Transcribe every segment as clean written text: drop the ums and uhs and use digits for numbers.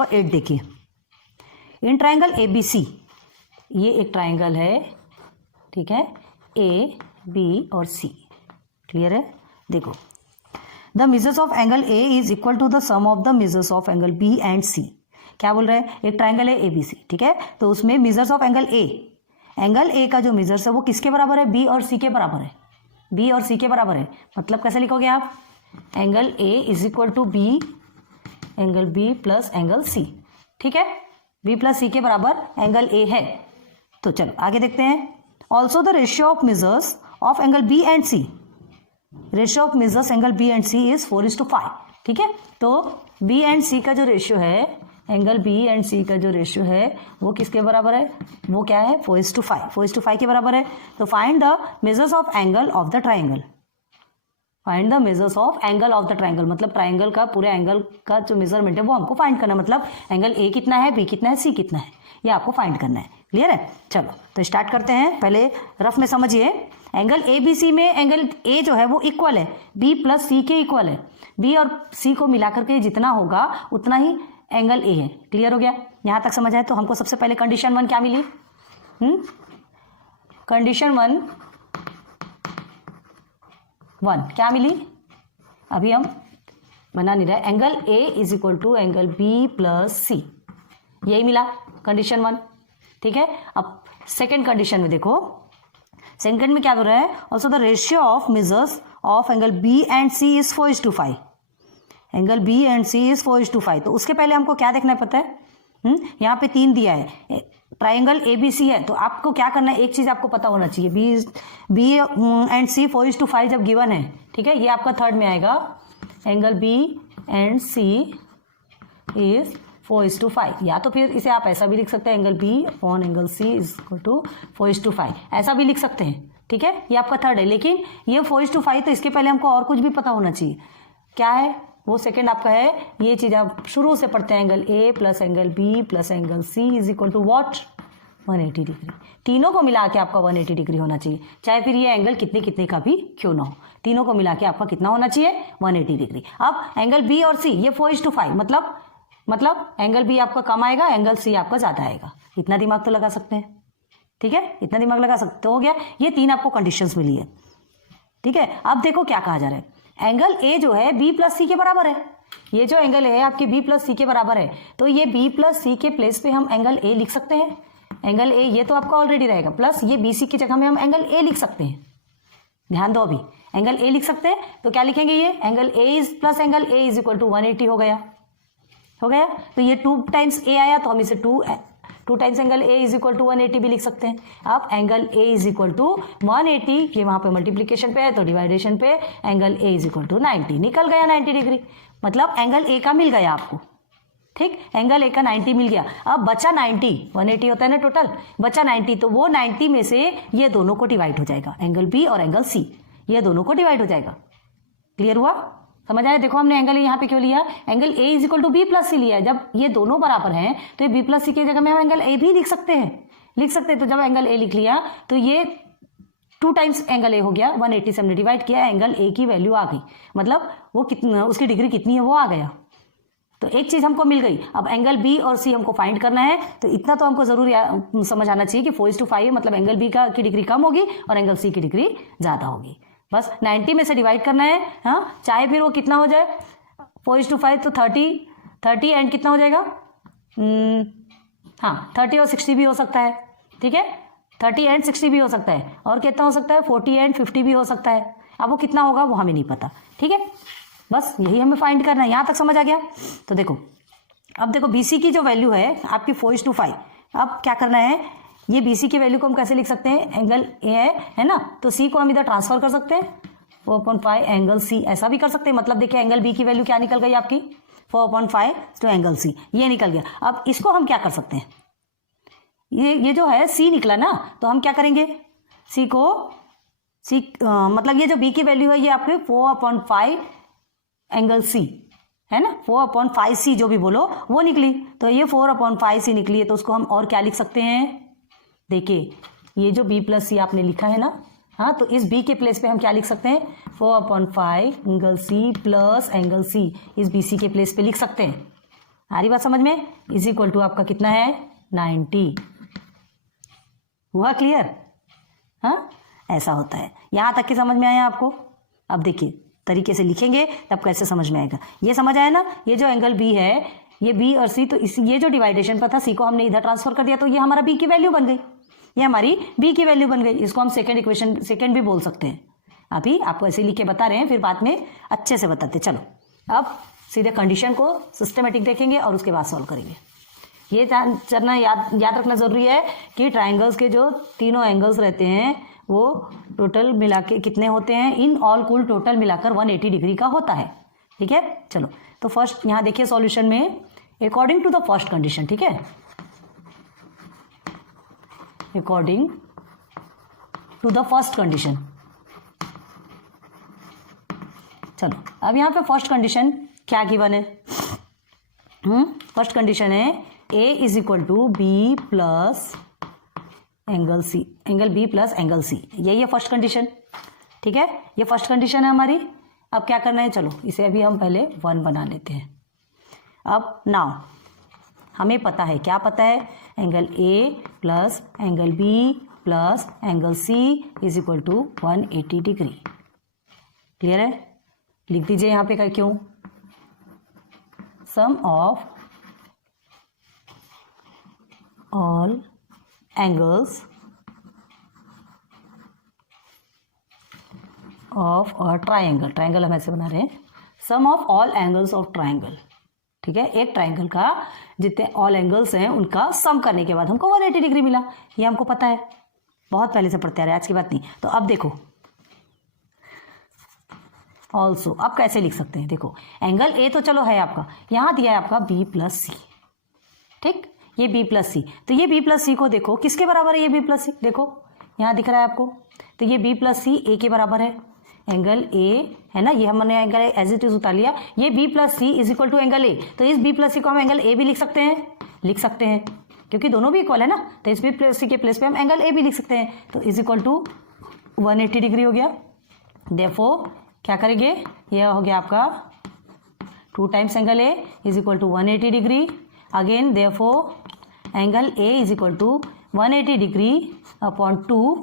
Number 8 देखिए, in triangle ABC, ये एक ट्राइंगल है, ठीक है, A, B और C, क्लियर है। देखो, the measures of angle A is equal to the sum of the measures of angle B and C। क्या बोल रहे हैं, एक ट्राइंगल है ABC, ठीक है, तो उसमें मेजर्स ऑफ एंगल A का जो मेजर्स है वो किसके बराबर है, B और C के बराबर है, B और C के बराबर है। मतलब कैसे लिखोगे आप, angle A is equal to B, angle B plus angle C, ठीक है, B प्लस C के बराबर एंगल A है। तो चलो आगे देखते हैं। Also the ratio of measures of angle B and C, ratio of measures angle B and C is 4:5, ठीक है। तो B एंड C का जो रेशियो है, एंगल B एंड C का जो रेशियो है वो किसके बराबर है, वो क्या है, 4:5, 4:5 के बराबर है। तो find the measures of angle of the triangle, find the measures of angle of the triangle, मतलब ट्राइंगल का पूरे एंगल का जो मेजरमेंट है वो हमको फाइंड करना है। मतलब एंगल A कितना है, B कितना है, C कितना है, ये आपको फाइंड करना है। क्लियर है। चलो तो स्टार्ट करते हैं। पहले रफ में समझिए, एंगल ABC में एंगल A जो है वो इक्वल है B प्लस C के इक्वल है। B और C को मिलाकर के जितना होगा उतना ही एंगल A है। क्लियर हो गया, यहां तक समझ आए। तो हमको सबसे पहले कंडीशन 1 क्या मिली, कंडीशन 1 क्या मिली, अभी हम बना नहीं रहे। Angle A is equal to angle B plus C, यही मिला कंडीशन 1, ठीक है। अब सेकेंड कंडीशन में देखो, सेकेंड में क्या बोल रहा है, also the ratio of measures of angle B and C is 4:5, angle B and C is 4:5। तो उसके पहले हमको क्या देखना है पता है, यहाँ पे 3 दिया है, ट्राइंगल ABC है, तो आपको क्या करना है, एक चीज आपको पता होना चाहिए, B एंड C 4:5 जब गिवन है, ठीक है, ये आपका थर्ड में आएगा, angle B and C is 4:5, या तो फिर इसे आप ऐसा भी लिख सकते हैं, angle B upon angle C is equal to 4:5, ऐसा भी लिख सकते हैं, ठीक है, ये आपका थर्ड है। लेकिन ये 4:5, तो इसके पहले हमको और कुछ भी पता होना चाहिए, क्या है वो सेकंड आपका है, ये चीज आप शुरू से पढ़ते हैं, angle A plus angle B plus angle C is equal to what, 180 degree. तीनों को मिला के आपका 180 डिग्री होना चाहिए, चाहे फिर ये एंगल कितने कितने का भी क्यों ना हो, तीनों को मिला के आपका कितना होना चाहिए, 180 डिग्री। अब एंगल B और C ये 4:5, मतलब एंगल B आपका कम आएगा, एंगल C आपका ज्यादा आएगा। इतना दिमाग तो लगा सकते हैं, ठीक है, इतना दिमाग लगा सकते हो गया। ये 3 आपको कंडीशंस मिली है, ठीक है। अब देखो क्या कहा जा रहा है, एंगल A जो है B प्लस C के बराबर है, ये जो एंगल है आपके B प्लस C के बराबर है, तो ये B प्लस C के प्लेस पे हम एंगल A लिख सकते हैं। एंगल A ये तो आपका ऑलरेडी रहेगा, प्लस ये BC की जगह में हम एंगल A लिख सकते हैं। ध्यान दो, अभी एंगल A लिख सकते हैं, तो क्या लिखेंगे, ये angle A is plus angle A is equal to 180 हो गया। तो ये 2 टाइम्स A आया, तो हम इसे 2 times angle A is equal to 180 भी लिख सकते हैं। अब angle A is equal to 180, ये वहां पे मल्टीप्लीकेशन पे है तो डिवाइडेशन पे, angle A is equal to 90, निकल गया 90 डिग्री, मतलब एंगल A का मिल गया आपको, ठीक, एंगल A का 90 मिल गया। अब बचा 90, 180 होता है ना टोटल, बचा 90, तो वो 90 में से ये दोनों को डिवाइड हो जाएगा, एंगल B और एंगल C, ये दोनों को डिवाइड हो जाएगा। क्लियर हुआ, समझ आया। देखो हमने एंगल यहाँ पे क्यों लिया, angle A is equal to B plus C लिया है। जब ये दोनों बराबर हैं तो ये B प्लस C की जगह में हम एंगल A भी लिख सकते हैं, तो जब एंगल A लिख लिया तो ये 2 टाइम्स एंगल A हो गया, 180 से हमने डिवाइड किया, एंगल A की वैल्यू आ गई, मतलब वो कितना, उसकी डिग्री कितनी है वो आ गया। तो एक चीज हमको मिल गई। अब एंगल B और C हमको फाइंड करना है, तो इतना तो हमको जरूर समझ आना चाहिए कि 4:5 है, मतलब एंगल B की डिग्री कम होगी और एंगल C की डिग्री ज्यादा होगी। बस 90 में से डिवाइड करना है, हाँ, चाहे फिर वो कितना हो जाए, 4:5 तो 30 एंड कितना हो जाएगा, हाँ 30 और 60 भी हो सकता है, ठीक है, 30 एंड 60 भी हो सकता है, और कितना हो सकता है, 40 एंड 50 भी हो सकता है। अब वो कितना होगा वो हमें नहीं पता, ठीक है, बस यही हमें फाइंड करना है। यहां तक समझ आ गया। तो देखो, अब देखो BC की जो वैल्यू है आपकी 4:5, अब क्या करना है, ये BC की वैल्यू को हम कैसे लिख सकते हैं, एंगल A है ना, तो C को हम इधर ट्रांसफर कर सकते हैं, 4/5 एंगल C, ऐसा भी कर सकते हैं। मतलब देखिए एंगल B की वैल्यू क्या निकल गई आपकी, 4/5 तो एंगल C, ये निकल गया। अब इसको हम क्या कर सकते हैं, ये जो है C निकला ना, तो हम क्या करेंगे, मतलब ये जो B की वैल्यू है ये आपके 4/5 एंगल C है ना, 4/5C जो भी बोलो वो निकली, तो ये 4/5C निकली है, तो उसको हम और क्या लिख सकते हैं, देखिए ये जो B प्लस C आपने लिखा है ना, हाँ, तो इस B के प्लेस पे हम क्या लिख सकते हैं, 4/5 angle C plus angle C, इस BC के प्लेस पे लिख सकते हैं, आ रही बात समझ में? इज इक्वल टू आपका कितना है 90। हुआ क्लियर? हाँ, ऐसा होता है। यहाँ तक के समझ में आया आपको? अब देखिए तरीके से लिखेंगे तब कैसे समझ में आएगा। ये समझ आया ना? ये जो एंगल बी है, ये बी और सी, तो ये जो डिवाइडेशन पर था, सी को हमने इधर ट्रांसफर कर दिया तो ये हमारा बी की वैल्यू बन गई, ये हमारी बी की वैल्यू बन गई। इसको हम सेकंड इक्वेशन, सेकंड भी बोल सकते हैं। अभी आपको ऐसे लिख के बता रहे हैं, फिर बाद में अच्छे से बताते। चलो अब सीधे कंडीशन को सिस्टमेटिक देखेंगे और उसके बाद सॉल्व करेंगे। ये जानना याद रखना जरूरी है कि ट्राइंगल्स के जो तीनों एंगल्स रहते हैं वो टोटल मिला के कितने होते हैं, इन ऑल कुल टोटल मिलाकर 180 डिग्री का होता है। ठीक है, चलो तो फर्स्ट यहाँ देखिए सॉल्यूशन में according to the first condition, ठीक है, according to the first condition. चलो अब यहाँ पे फर्स्ट कंडीशन क्या गिवन है? फर्स्ट कंडीशन है A is equal to B plus angle C, angle B plus angle C, यही है फर्स्ट कंडीशन। ठीक है, ये फर्स्ट कंडीशन है हमारी। अब क्या करना है, चलो इसे अभी हम पहले 1 बना लेते हैं। अब नाउ हमें पता है, क्या पता है, angle A plus angle B plus angle C is equal to 180 degree. Clear है? लिख दीजिए यहाँ पे क्यों, sum of all angles of और ट्राइंगल, ट्राइंगल हम ऐसे बना रहे हैं, sum of all angles of triangle. ठीक है, एक ट्राइंगल का जितने ऑल एंगल्स हैं उनका सम करने के बाद हमको 180 डिग्री मिला। ये हमको पता है, बहुत पहले से पढ़ते आ रहे हैं, आज की बात नहीं। तो अब देखो ऑल्सो, अब कैसे लिख सकते हैं, देखो एंगल ए तो चलो है आपका, यहाँ दिया है आपका बी प्लस सी। ठीक, ये बी प्लस सी, तो ये बी प्लस सी को देखो किसके बराबर है, ये बी प्लस सी देखो यहाँ दिख रहा है आपको, तो ये बी प्लस सी ए के बराबर है। एंगल ए है ना, ये हमने एंगल एज इट इज उतार लिया, ये B plus C is equal to angle A, तो इस बी प्लस सी को हम एंगल ए भी लिख सकते हैं, क्योंकि दोनों भी इक्वल है ना, तो इस बी प्लस सी के प्लेस पे हम एंगल ए भी लिख सकते हैं, तो इज इक्वल टू 180 डिग्री हो गया। देयरफॉर क्या करेंगे, यह हो गया आपका 2 times angle A is equal to 180 degree. Again therefore angle A is equal to 180 degree upon 2,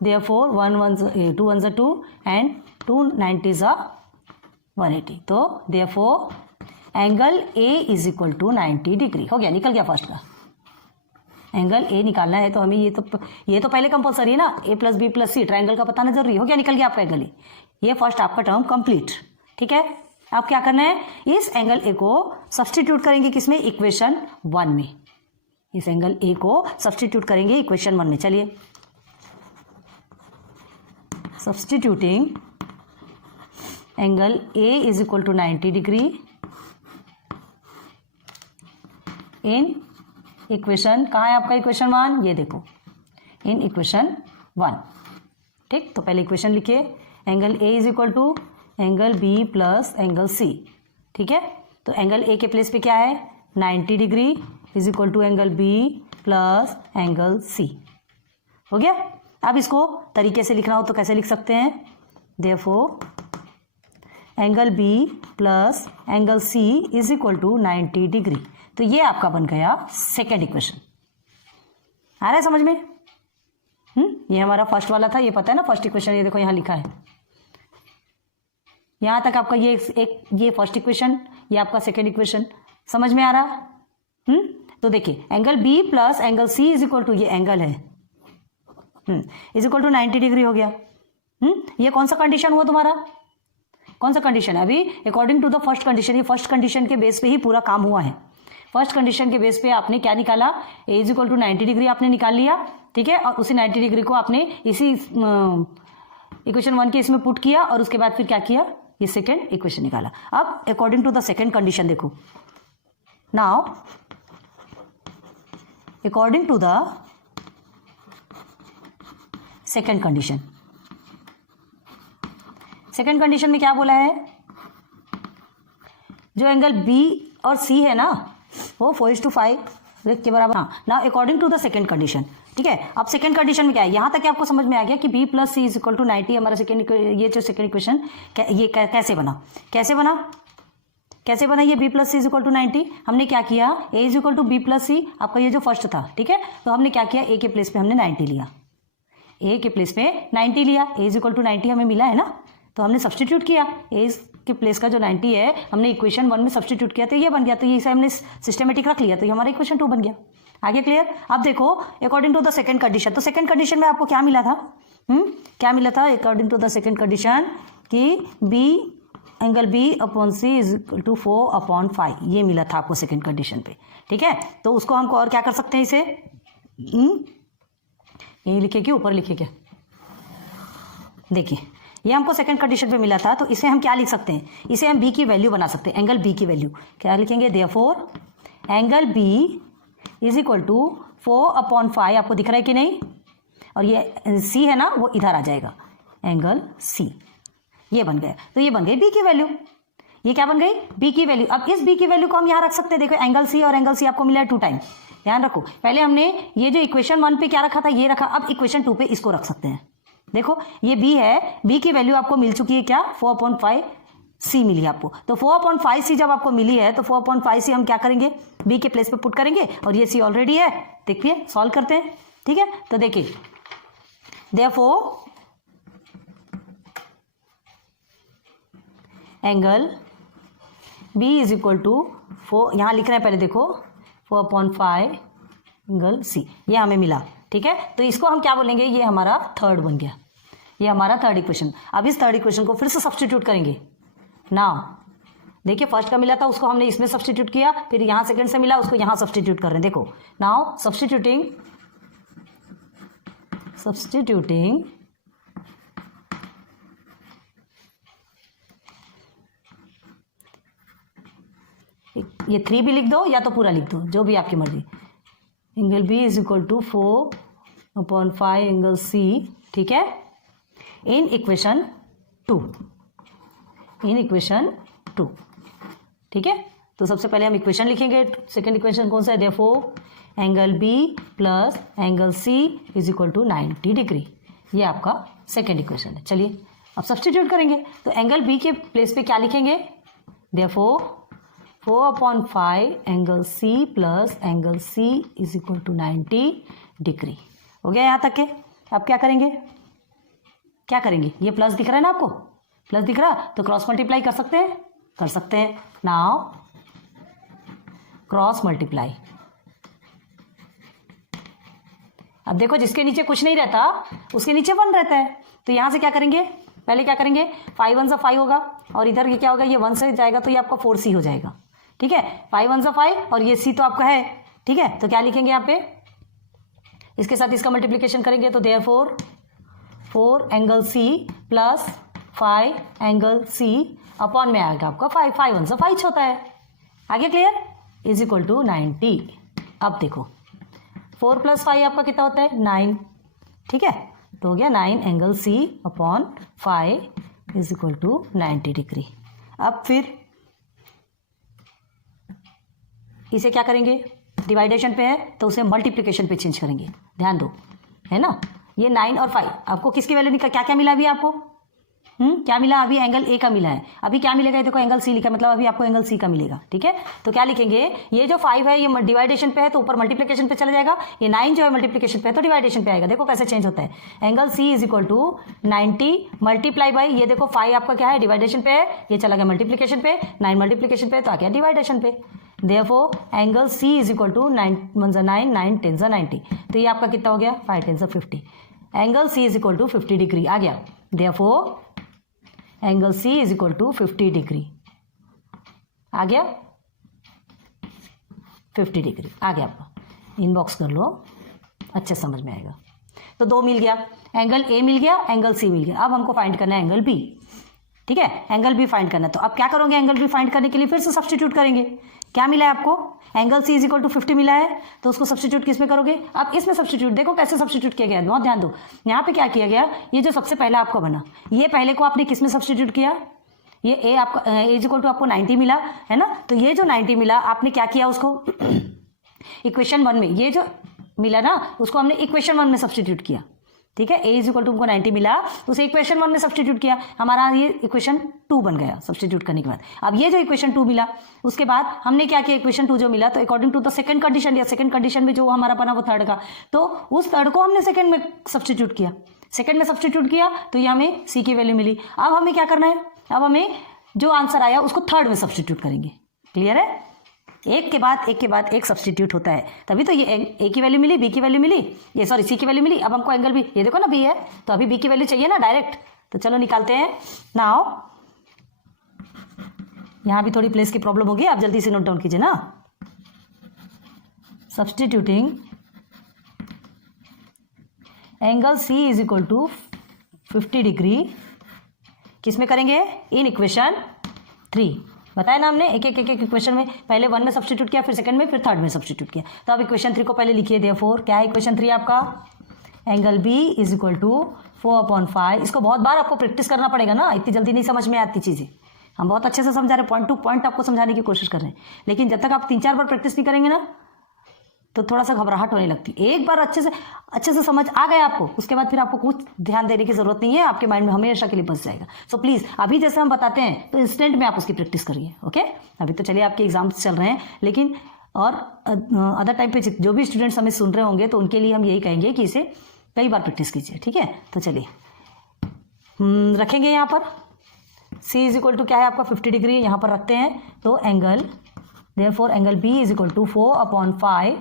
therefore 2 1 2 and 2 90 180, तो therefore angle A is equal to 90 degree हो गया, निकल गया फर्स्ट का। एंगल ए निकालना है तो हमें ये तो पहले कंपलसरी है ना, A plus B plus C triangle का बताना जरूरी हो गया, निकल गया आपका एंगल ए। ये फर्स्ट आपका टर्म कंप्लीट। ठीक है, अब क्या करना है, इस एंगल ए को सब्सटीट्यूट करेंगे किसमें, इक्वेशन 1 में। इस एंगल ए को सब्सटीट्यूट करेंगे इक्वेशन 1 में। चलिए, substituting angle A is equal to 90 degree in equation, कहाँ है आपका इक्वेशन 1, ये देखो इन इक्वेशन 1। ठीक, तो पहले इक्वेशन लिखिए, angle A is equal to angle B plus angle C. ठीक है, तो एंगल ए के प्लेस पे क्या है, 90 degree is equal to angle B plus angle C. हो गया। अब इसको तरीके से लिखना हो तो कैसे लिख सकते हैं, therefore angle B plus angle C is equal to 90 degree. तो ये आपका बन गया सेकेंड इक्वेशन। आ रहा है समझ में? ये हमारा फर्स्ट वाला था, ये पता है ना फर्स्ट इक्वेशन, ये देखो यहाँ लिखा है, यहाँ तक आपका ये फर्स्ट इक्वेशन, ये आपका सेकेंड इक्वेशन। समझ में आ रहा? तो देखिए angle B plus angle C is equal to, ये एंगल है इज इक्वल टू 90 डिग्री हो गया। ये कौन सा कंडीशन हुआ तुम्हारा, कौन सा कंडीशन है, अभी according to the first condition, ये फर्स्ट कंडीशन के बेस पे ही पूरा काम हुआ है। फर्स्ट कंडीशन के बेस पे आपने क्या निकाला, ए इज इक्वल टू 90 डिग्री आपने निकाल लिया। ठीक है, और उसी 90 डिग्री को आपने इसी इक्वेशन 1 के इसमें पुट किया और उसके बाद फिर क्या किया, ये सेकेंड इक्वेशन निकाला। अब according to the second condition देखो, now according to the second condition, second condition में क्या बोला है, जो एंगल बी और सी है ना वो 4:5 के बराबर। हाँ, now according to the second condition. ठीक है, अब सेकेंड कंडीशन में क्या है, यहां तक आपको समझ में आ गया कि B plus C is equal to 90 हमारा सेकेंड, ये जो सेकेंड इक्वेशन ये कैसे बना, कैसे बना ये b plus C is equal to 90? हमने क्या किया, a is equal to B plus C, आपका ये जो फर्स्ट था, ठीक है, तो हमने क्या किया, a के प्लेस पे हमने 90 लिया, a के प्लेस पे 90 लिया, a इज इक्वल टू 90 हमें मिला है ना, तो हमने सब्सटीट्यूट किया, a के प्लेस का जो 90 है हमने इक्वेशन 1 में सब्सटीट्यूट किया तो ये बन गया, तो ये इसे हमने सिस्टमेटिक रख लिया, तो ये हमारा इक्वेशन 2 बन गया। आगे क्लियर? अब देखो according to the second condition, तो सेकंड कंडीशन में आपको क्या मिला था, क्या मिला था according to the second condition कि b angle b upon C is equal to 4/5, ये मिला था आपको सेकंड कंडीशन पे, ठीक है। तो उसको हम और क्या कर सकते हैं, इसे यही लिखे कि ऊपर लिखे क्या, देखिए ये हमको सेकंड कंडीशन पे मिला था, तो इसे हम क्या लिख सकते हैं, इसे हम b की वैल्यू बना सकते हैं, एंगल b की वैल्यू क्या लिखेंगे, therefore angle b is equal to 4/5, आपको दिख रहा है कि नहीं, और ये c है ना वो इधर आ जाएगा, एंगल c, ये बन गया, तो ये बन गई b की वैल्यू, ये क्या बन गई, b की वैल्यू। अब इस b की वैल्यू को हम यहाँ रख सकते हैं, देखो एंगल c और एंगल c आपको मिला है 2 टाइम, ध्यान रखो, पहले हमने ये जो इक्वेशन 1 पे क्या रखा था, ये रखा, अब इक्वेशन 2 पे इसको रख सकते हैं। देखो ये b है, b की वैल्यू आपको मिल चुकी है क्या, 4/5 c मिली आपको, तो 4/5 c जब आपको मिली है तो 4/5 c हम क्या करेंगे, b के प्लेस पे पुट करेंगे, और ये c ऑलरेडी है, देखिए सॉल्व करते हैं, ठीक है। तो देखिए therefore angle b is equal to 4, यहाँ लिख रहे हैं पहले देखो 4/5 एंगल c, ये हमें मिला, ठीक है। तो इसको हम क्या बोलेंगे, ये हमारा थर्ड बन गया, ये हमारा थर्ड इक्वेशन। अब इस थर्ड इक्वेशन को फिर से सब्सटीट्यूट करेंगे ना, देखिए फर्स्ट का मिला था उसको हमने इसमें सब्सटीट्यूट किया, फिर यहाँ सेकंड से मिला उसको यहाँ सब्सटीट्यूट कर रहे हैं, देखो नाउ सब्सटीट्यूटिंग ये 3 भी लिख दो या तो पूरा लिख दो, जो भी आपकी मर्जी, angle b is equal to 4/5 angle c, ठीक है, इन इक्वेशन 2, ठीक है। तो सबसे पहले हम इक्वेशन लिखेंगे, सेकंड इक्वेशन कौन सा है, therefore angle b plus angle c is equal to 90 degree, ये आपका सेकंड इक्वेशन है। चलिए अब सब्सटीट्यूट करेंगे, तो एंगल b के प्लेस पे क्या लिखेंगे, देयरफॉर 4/5 angle c plus angle c is equal to 90 degree, हो गया यहाँ तक के। अब क्या करेंगे, ये प्लस दिख रहा है ना आपको, प्लस दिख रहा, तो क्रॉस मल्टीप्लाई कर सकते हैं, नाउ क्रॉस मल्टीप्लाई। अब देखो जिसके नीचे कुछ नहीं रहता उसके नीचे 1 रहता है, तो यहाँ से क्या करेंगे, पहले क्या करेंगे, 5 1 5 होगा, और इधर ये क्या होगा, ये 1 से जाएगा तो ये आपका 4c हो जाएगा, ठीक है, 5 1 5, और ये c तो आपका है, ठीक है। तो क्या लिखेंगे यहाँ पे, इसके साथ इसका मल्टीप्लिकेशन करेंगे, तो therefore 4 angle c plus 5 angle c upon में आएगा आपका 5, 5 1 5 होता है, आगे क्लियर, इज इक्वल टू 90। अब देखो 4 + 5 आपका कितना होता है, 9, ठीक है, तो हो गया 9 angle c upon 5 is equal to 90 degree. अब फिर इसे क्या करेंगे, डिवाइडेशन पे है तो उसे मल्टीप्लिकेशन पे चेंज करेंगे, ध्यान दो, है ना, ये 9 और 5 आपको किसकी वैल्यू निकल, क्या क्या मिला अभी आपको, क्या मिला, अभी एंगल ए का मिला है, अभी क्या मिलेगा, देखो एंगल सी लिखा, मतलब अभी आपको एंगल सी का मिलेगा, ठीक है। तो क्या लिखेंगे, ये जो 5 है ये डिवाइडेशन पे है तो ऊपर मल्टीप्लिकेशन पे चला जाएगा, ये 9 जो है मल्टीप्लिकेशन पे है तो डिवाइडेशन पे आएगा, देखो कैसे चेंज होता है, angle C is equal to 90 multiply by, ये देखो 5 आपका क्या है, डिवाइडेशन पे है, ये चला गया मल्टीप्लिकेशन पे, 9 मल्टीप्लिकेशन पे तो आ गया डिवाइडेशन पे, therefore angle C is equal to 9 1 9 9 10 90, तो ये आपका कितना हो गया, 5 10 50, angle C is equal to 50 degree आ गया, therefore angle C is equal to 50 degree आ गया, 50 डिग्री आ गया, आपका इनबॉक्स कर लो, अच्छे समझ में आएगा। तो 2 मिल गया, एंगल A मिल गया, एंगल C मिल गया, अब हमको फाइंड करना है एंगल B, ठीक है, एंगल B फाइंड करना है। तो अब क्या करोगे, एंगल B फाइंड करने के लिए फिर से सब्सटीट्यूट करेंगे, क्या मिला है आपको, angle C is equal to 50 मिला है, तो उसको सब्सटीट्यूट किस में करोगे, अब इसमें सब्सटीट्यूट, देखो कैसे सब्सटीट्यूट किया गया है, बहुत ध्यान दो, यहाँ पे क्या किया गया, ये जो सबसे पहला आपको बना, ये पहले को आपने किस में सब्सटीट्यूट किया, ये A आपका इज इक्वल टू आपको 90 मिला है ना, तो ये जो 90 मिला आपने क्या किया, उसको इक्वेशन 1 में, ये जो मिला ना उसको हमने इक्वेशन 1 में सब्सटीट्यूट किया, ठीक है। a इज इक्वल टू हमको 90 मिला, उसे इक्वेशन 1 में सब्सटीट्यूट किया, हमारा ये इक्वेशन 2 बन गया सब्सटीट्यूट करने के बाद। अब ये जो इक्वेशन 2 मिला, उसके बाद हमने क्या किया, इक्वेशन 2 जो मिला तो according to the second condition, या सेकंड कंडीशन में जो हमारा बना वो थर्ड का, तो उस थर्ड को हमने सेकंड में सब्सटीट्यूट किया, सेकंड में सब्सटीट्यूट किया तो ये हमें c की वैल्यू मिली। अब हमें क्या करना है, अब हमें जो आंसर आया उसको थर्ड में सब्सटीट्यूट करेंगे। क्लियर है, एक के बाद एक सब्सटीट्यूट होता है, तभी तो ये a की वैल्यू मिली, b की वैल्यू मिली, ये सॉरी c की वैल्यू मिली। अब हमको एंगल भी, ये देखो ना b है, तो अभी b की वैल्यू चाहिए ना डायरेक्ट, तो चलो निकालते हैं। नाउ यहां भी थोड़ी प्लेस की प्रॉब्लम होगी, आप जल्दी से नोट डाउन कीजिए ना। Substituting angle c is equal to 50 degree, किस में करेंगे, इन इक्वेशन 3। बताया ना हमने, एक इक्वेशन में पहले 1 में सब्सटीट्यूट किया, फिर सेकंड में, फिर थर्ड में सब्सटीट्यूट किया। तो अब इक्वेशन 3 को पहले लिखिए। देयरफॉर क्या है इक्वेशन 3 आपका, angle b is equal to 4/5। इसको बहुत बार आपको प्रैक्टिस करना पड़ेगा ना, इतनी जल्दी नहीं समझ में आती चीज़ें। हम बहुत अच्छे से समझा रहे हैं, पॉइंट टू पॉइंट आपको समझाने की कोशिश कर रहे हैं, लेकिन जब तक आप 3-4 बार प्रैक्टिस नहीं करेंगे ना तो थोड़ा सा घबराहट होने लगती। एक बार अच्छे से समझ आ गया आपको, उसके बाद फिर आपको कुछ ध्यान देने की जरूरत नहीं है, आपके माइंड में हमेशा के लिए बस जाएगा। सो प्लीज अभी जैसे हम बताते हैं तो इंस्टेंट में आप उसकी प्रैक्टिस करिए। ओके, अभी तो चलिए आपके एग्जाम्स चल रहे हैं, लेकिन और अदर टाइम पे जो भी स्टूडेंट्स हमें सुन रहे होंगे तो उनके लिए हम यही कहेंगे कि इसे कई बार प्रैक्टिस कीजिए। ठीक है, तो चलिए रखेंगे यहाँ पर c इज इक्वल टू क्या है आपका 50 डिग्री, यहाँ पर रखते हैं। तो angle, therefore angle b is equal to 4/5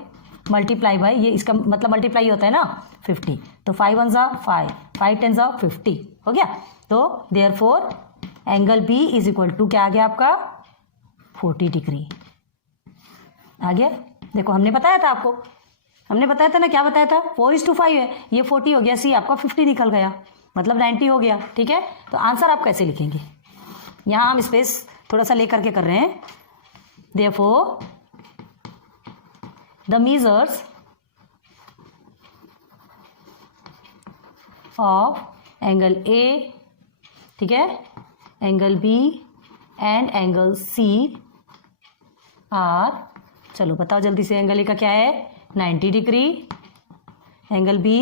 multiply by, ये इसका मतलब मल्टीप्लाई होता है ना 50, तो 5 1 जा 5, 5 10 जा 50 हो गया। तो therefore angle b is equal to क्या आ गया आपका 40 डिग्री आ गया। देखो हमने बताया था आपको, हमने बताया था ना, क्या बताया था, 4:5 है, ये 40 हो गया, सी आपका 50 निकल गया, मतलब 90 हो गया। ठीक है, तो आंसर आप कैसे लिखेंगे, यहाँ हम स्पेस थोड़ा सा लेकर के कर रहे हैं। Therefore the measures of angle A, ठीक है, angle B and angle C are, चलो बताओ जल्दी से, एंगल A का क्या है 90 डिग्री, एंगल B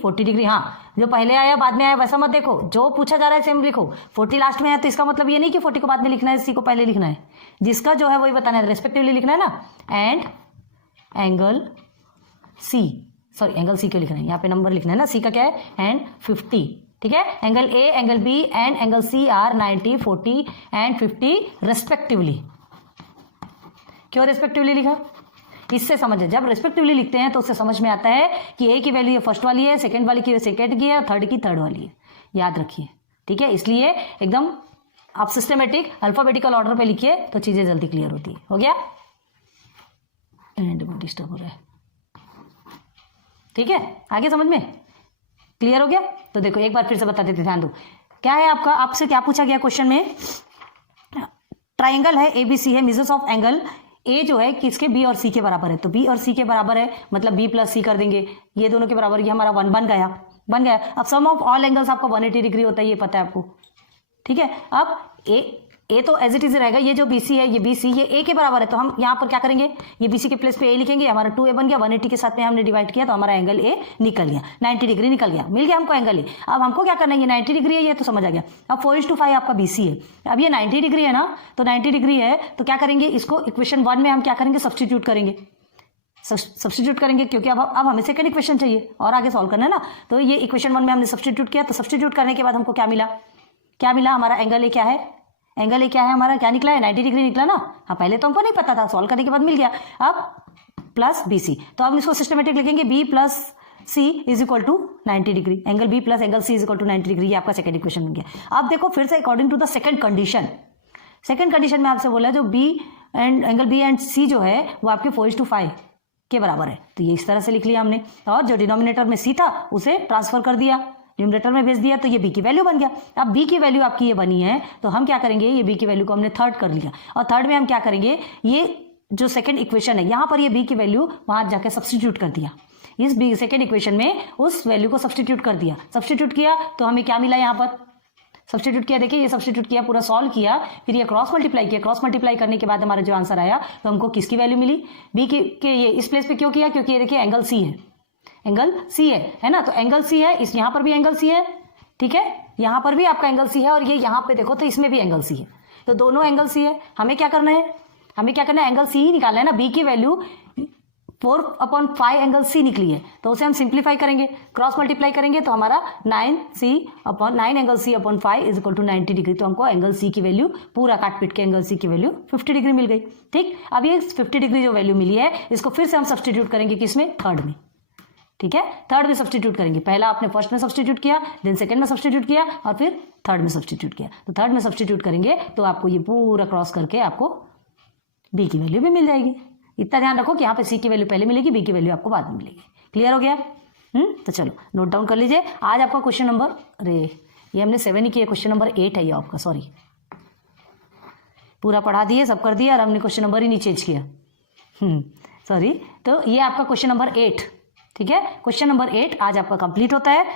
40 डिग्री। हाँ, जो पहले आया बाद में आया वैसा मत देखो, जो पूछा जा रहा है सेम लिखो। 40 लास्ट में है तो इसका मतलब ये नहीं कि 40 को बाद में लिखना है, C को पहले लिखना है, जिसका जो है वही बताना है, रेस्पेक्टिवली लिखना है ना। And angle C, sorry angle C क्यों लिखना है, यहाँ पे नंबर लिखना है ना, C का क्या है एंड 50। ठीक है, angle A, angle B and angle C are 90, 40 and 50 respectively. क्यों रेस्पेक्टिवली लिखा, इससे समझ, जब रेस्पेक्टिवली लिखते हैं तो उससे समझ में आता है कि ए की वैल्यू फर्स्ट वाली है, सेकंड वाली की सेकंड की है, थर्ड की थर्ड वाली है, याद रखिए। ठीक है, इसलिए एकदम आप सिस्टमेटिक अल्फाबेटिकल ऑर्डर पे लिखिए तो चीजें जल्दी क्लियर होती है। हो गया, एंड डिस्टर्ब हो रहा है। ठीक है, आगे समझ में क्लियर हो गया। तो देखो एक बार फिर से बता देते, ध्यान दो, क्या है आपका, आपसे क्या पूछा गया क्वेश्चन में, ट्राइंगल है ABC है, मेजर्स ऑफ एंगल ए जो है किसके, बी और सी के बराबर है, तो बी और सी के बराबर है, मतलब बी प्लस सी कर देंगे, ये दोनों के बराबर, ये हमारा 1 बन गया। अब सम ऑफ ऑल एंगल्स आपका 180 डिग्री होता है, ये पता है आपको। ठीक है, अब ए तो एज इट इज रहेगा, ये जो BC है, ये BC ये ए के बराबर है, तो हम यहाँ पर क्या करेंगे, ये BC के प्लेस पे ए लिखेंगे, हमारा 2a बन गया, 180 के साथ में हमने डिवाइड किया तो हमारा एंगल ए निकल गया, 90 डिग्री निकल गया, मिल गया हमको एंगल ए। अब हमको क्या करना है, ये 90 डिग्री है, ये तो समझ आ गया। अब 4:5 आपका BC है, अब ये 90 डिग्री है ना, तो 90 डिग्री है तो क्या करेंगे, इसको इक्वेशन 1 में हम क्या करेंगे, सब्सटीट्यूट करेंगे, क्योंकि अब हमें सेकंड इक्वेशन चाहिए और आगे सॉल्व करना है ना। तो ये इक्वेशन 1 में हमने सब्सटीट्यूट किया, तो सब्सटीट्यूट करने के बाद हमको क्या मिला, हमारा एंगल ए क्या है, हमारा क्या निकला है 90 डिग्री निकला ना। हाँ, पहले तो हमको नहीं पता था, सॉल्व करने के बाद मिल गया। अब प्लस BC, तो हम इसको सिस्टमेटिक लिखेंगे, B plus C is equal to 90 degree, angle B plus angle C is equal to 90 degree, ये आपका सेकंड इक्वेशन बन गया। अब देखो फिर से according to the second condition में आपसे बोला जो B and angle B and C जो है वो आपके 4:5 के बराबर है, तो ये इस तरह से लिख लिया हमने, और जो डिनोमिनेटर में C था उसे ट्रांसफर कर दिया, न्यूमरेटर में भेज दिया, तो ये B की वैल्यू बन गया। अब B की वैल्यू आपकी ये बनी है, तो हम क्या करेंगे, ये B की वैल्यू को हमने थर्ड कर लिया, और थर्ड में हम क्या करेंगे, ये जो सेकंड इक्वेशन है यहाँ पर ये B की वैल्यू वहां जाकर सब्सटीट्यूट कर दिया, इस सेकंड इक्वेशन में उस वैल्यू को सब्सटीट्यूट कर दिया, सब्सटीट्यूट किया तो हमें क्या मिला, यहाँ पर सब्सटीट्यूट किया, देखिए ये सब्सटीट्यूट किया, पूरा सॉल्व किया, फिर ये क्रॉस मल्टीप्लाई किया, क्रॉस मल्टीप्लाई करने के बाद हमारा जो आंसर आया तो हमको किसकी वैल्यू मिली, B के ये इस प्लेस पे क्यों किया, क्योंकि ये देखिए एंगल C है, एंगल सी है ना, तो एंगल सी है, इस यहाँ पर भी एंगल सी है, ठीक है, यहाँ पर भी आपका एंगल सी है, और ये यहाँ पे देखो तो इसमें भी एंगल सी है, तो दोनों एंगल सी है। हमें क्या करना है, एंगल सी ही निकालना है ना। बी की वैल्यू 4/5 एंगल सी निकली है, तो उसे हम सिंप्लीफाई करेंगे, क्रॉस मल्टीप्लाई करेंगे, तो हमारा 9 angle C upon 5 is equal to 90 degree. तो हमको एंगल सी की वैल्यू, पूरा काट पीट के एंगल सी की वैल्यू 50 डिग्री मिल गई। ठीक, अब ये 50 डिग्री जो वैल्यू मिली है, इसको फिर से हम सब्सटीट्यूट करेंगे किसमें, थर्ड में। ठीक है, थर्ड में सब्सटीट्यूट करेंगे। पहला आपने फर्स्ट में सब्सटीट्यूट किया, देन सेकंड में सब्सटीट्यूट किया, और फिर थर्ड में सब्सटीट्यूट किया। तो थर्ड में सब्सटीट्यूट करेंगे तो आपको ये पूरा क्रॉस करके आपको बी की वैल्यू भी मिल जाएगी। इतना ध्यान रखो कि यहाँ पे सी की वैल्यू पहले मिलेगी, बी की वैल्यू आपको बाद में मिलेगी। क्लियर हो गया? तो चलो नोट डाउन कर लीजिए। आज आपका क्वेश्चन नंबर, अरे ये हमने 7 ही किया, क्वेश्चन नंबर 8 है ये आपका, सॉरी, पूरा पढ़ा दिए, सब कर दिया, और हमने क्वेश्चन नंबर ही नहीं चेंज किया, सॉरी। तो ये आपका क्वेश्चन नंबर 8, ठीक है, क्वेश्चन नंबर 8 आज आपका कंप्लीट होता है।